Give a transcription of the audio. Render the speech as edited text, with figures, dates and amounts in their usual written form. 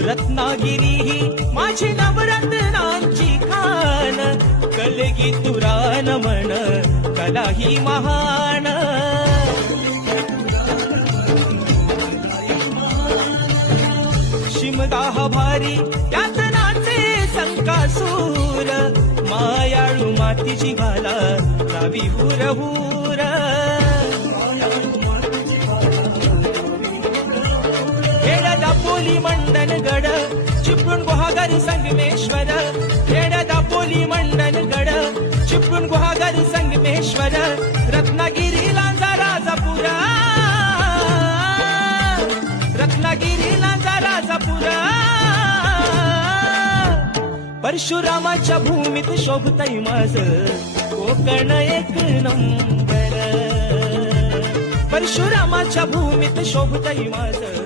रत्नागिरी ही माझी नवरत्नांची खान, कलगी तुरान म्हण कला ही महान. शिमगा भारी त्यात नाचे संकासूर, मायाळू मातीची भाला गावी हुर हुर. खेड्याचा पोली मंडनगड चिपळूण गुहागर संगमेश्वर, खेड्याचा पोली मंडनगड चिपळूण गुहागर संगमेश्वर. रत्नागिरीला राजापुरा, रत्नागिरीला राजापुरा. परशुरामाच्या भूमीत शोभतय माझं कोकण एक नंबर, परशुरामाच्या भूमीत शोभतय माझं